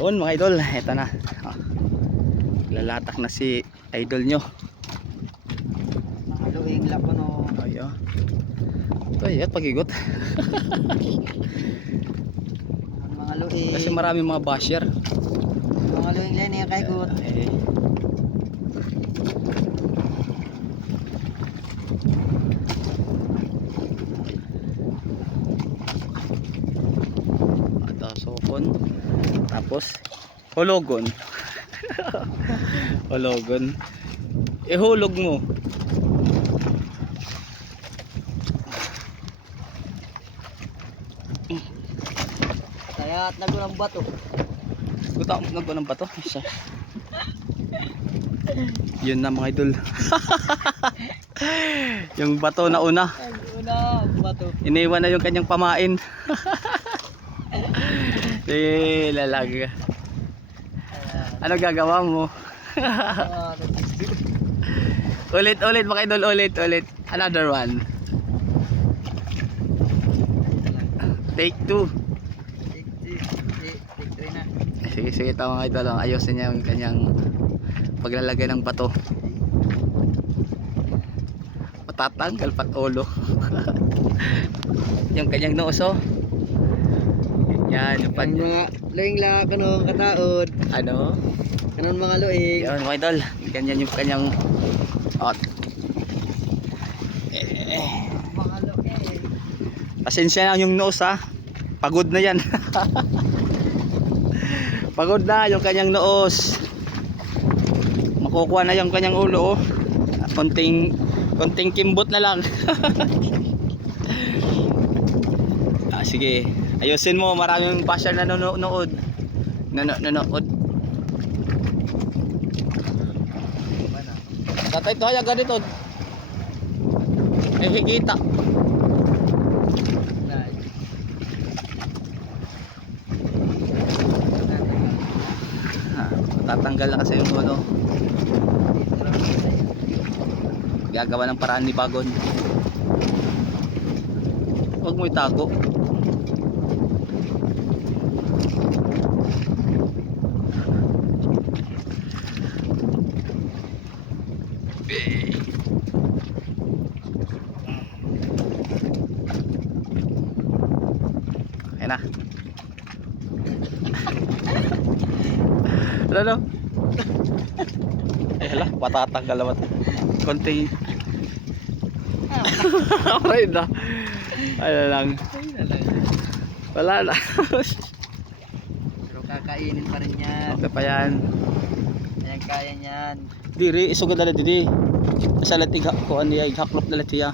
Yun mga idol, eto na. Lalatak na si idol nyo. Mga luing lapon o. Ayo. Ay, at pagigot. Mga luing. Kasi marami mga basher. Mga luing lang niya kahigot. Sopon. Tapos hologon. Hologon. Ihulog mo. Kaya at nagulang bato. Gutak mo ng bato. Isa. Yun na mga idol. Yung bato na una. Una bato. Iniwan na yung kanyang pamain. Lalag. Ano gagawa mo? Ulit mga idol, ulit. Another one. Take 2. Take 3 na. Sige ito mga idol, ayusin niya yung kanyang paglalagay ng bato. Matatanggal pat ulo. Yung kanyang noso. Yan, yung Mga luing la kanong kataod. ano? Kanon mga luing. Yan mga idol, ganyan yung kanyang Mga luing. pasensya na yung nose ha. Pagod na yan. Pagod na yung kanyang noos. Makukuha na yung kanyang ulo. Konting kimbot na lang. Sige, ayusin mo, maraming basher na nanonood. Nanonood. Tatay to haya ganito. Higita. Tatanggal na kasi yung ano. Gagawa ng paraan ni Bagon. Huwag mo itago. Ayan na. Ano? Hala, patatanggal naman. Konting alright na. Ano lang. Wala na. Pero kakainin pa rin yan. Okay pa yan. Ayan, kaya niyan. Diri, isugod na didi. Sa latig ko niya, ighaklop na latiya.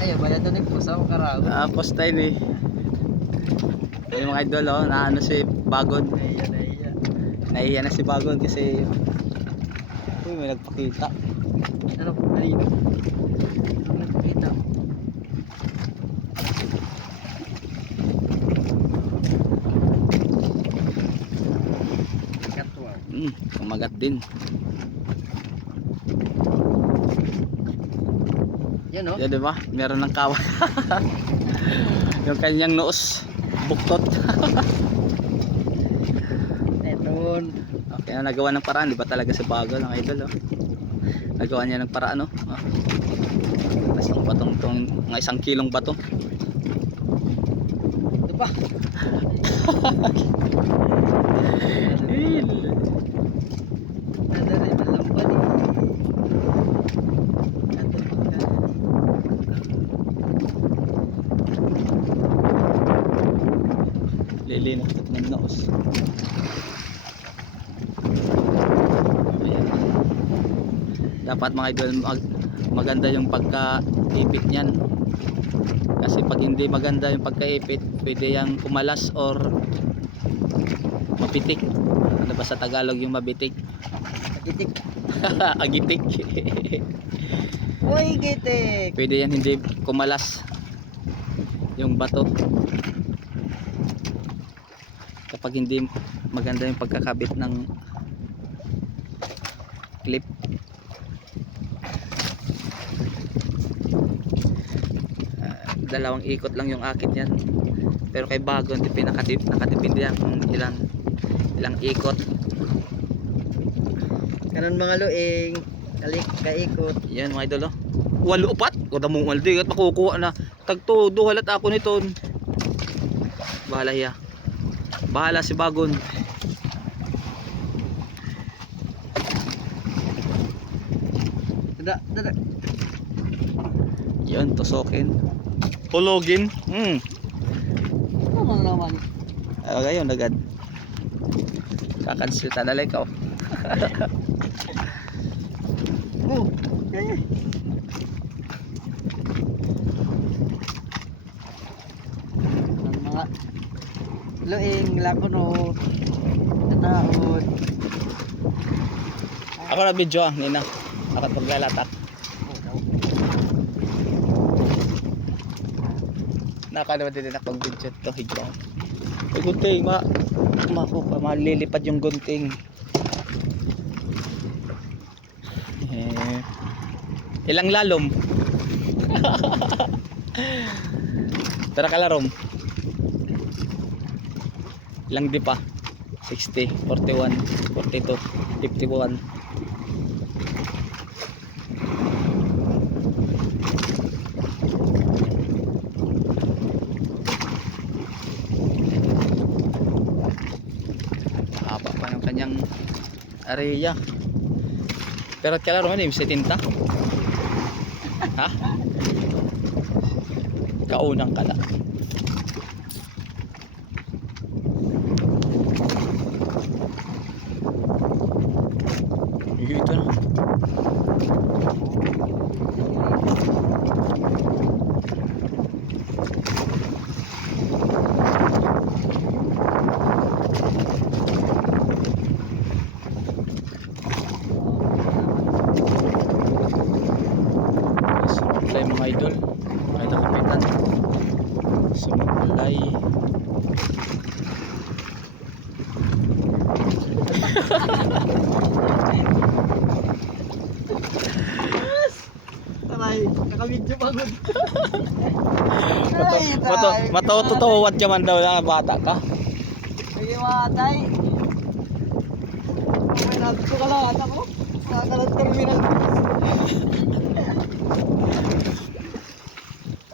Ay, bayad na nagpusaw karago. Postay ni. Yung mga idol oh, na ano si Bagon. Nahiya na si Bagon kasi uy, may nagpakita. Ano? Kanino? Ano nagpakita? Katwa. Kumagat din. Yan o. Yan diba? Meron ng kawa. Yung kanyang noos buktot. Eton. Okay na, nagawa ng paraan. Di ba talaga si Bagon ang idol oh. Nagawa niya ng paraan oh. Tapos yung batong tong mga 1 kilong bato. Ito pa. Nadali na lampan eh. Lilinot at ng noos. Ayan. Dapat mga idol maganda yung pagkaipit niyan. Kasi pag hindi maganda yung pagkaipit, pwede yang kumalas or mapitik. Ano ba sa Tagalog yung mabitik? Gitik. Agitik. Uy, gitik. Pwede yan hindi kumalas yung bato. Kapag hindi maganda yung pagkakabit ng clip. Dalawang ikot lang yung akit yan. Pero kay Bagon, nakadepende yan kung ilang ikot. Karon mga luing, kaikot. Yan mga idol, oh. 8 upat. Kada mo maldi at makukuha na. Tagto duhalat ako nito. Bahala hiya. Bahala si Bagon. Dada. Yan, tusokin. Hulogin. Ano naman? Ngayon agad. Kakansil ta dalay ka. Oh, kaya. Ang mga luing lakono tanaod. Ako na video nina. Ako paglalatak. Nakalawa din ako video to higyaw. Ay gunting, malilipad yung gunting. Ilang lalom? Tara kalarom. Ilang di pa? 60, 41, 42, 51. Haba pa yung kanyang area. Pero at kalaro man yung 70. Ha? Kaunang kala. Ito na. Sumulay mga idol, mga nakapitan. Sumulay. Taray, naka-video pagod. Matututuwad ka man daw na bata ka. Sige matay. May nato ka lang ata mo. Sa kalang terminal.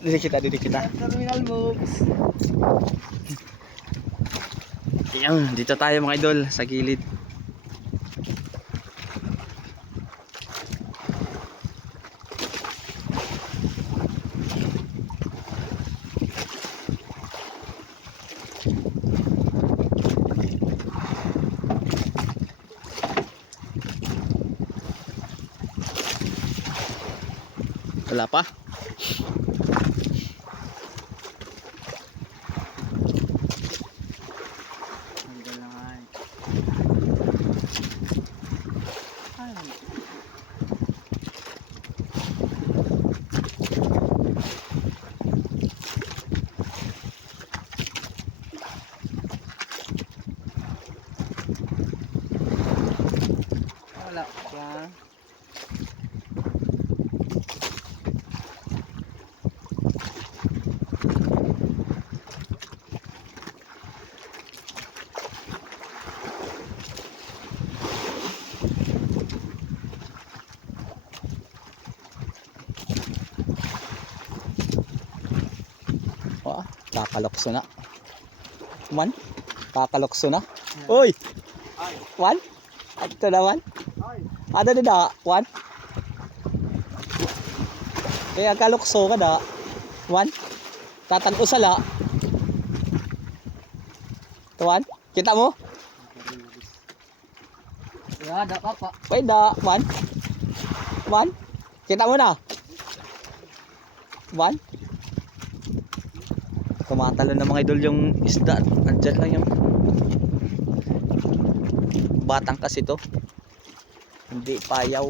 Didi kita. Terminal moves. Yan, dito tayo mga idol sa gilid. Wala pa. Wala pa. Wah, kakalokso na. Man, kakalokso na. Oy! Wan? Ito naman. Ada di da, Wan? Kaya kalokso ka da. Wan? Tatag-usala. Tuan, kita mo? Ya, ada apa? Wait da, Wan? Wan? Kita mo na? Wan? Tumatalo na mga idol yung isda. Andyan lang yung batang kasi to. Hindi payaw.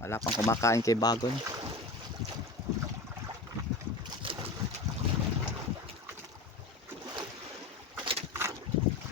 Wala pang kumakain kay Bagon.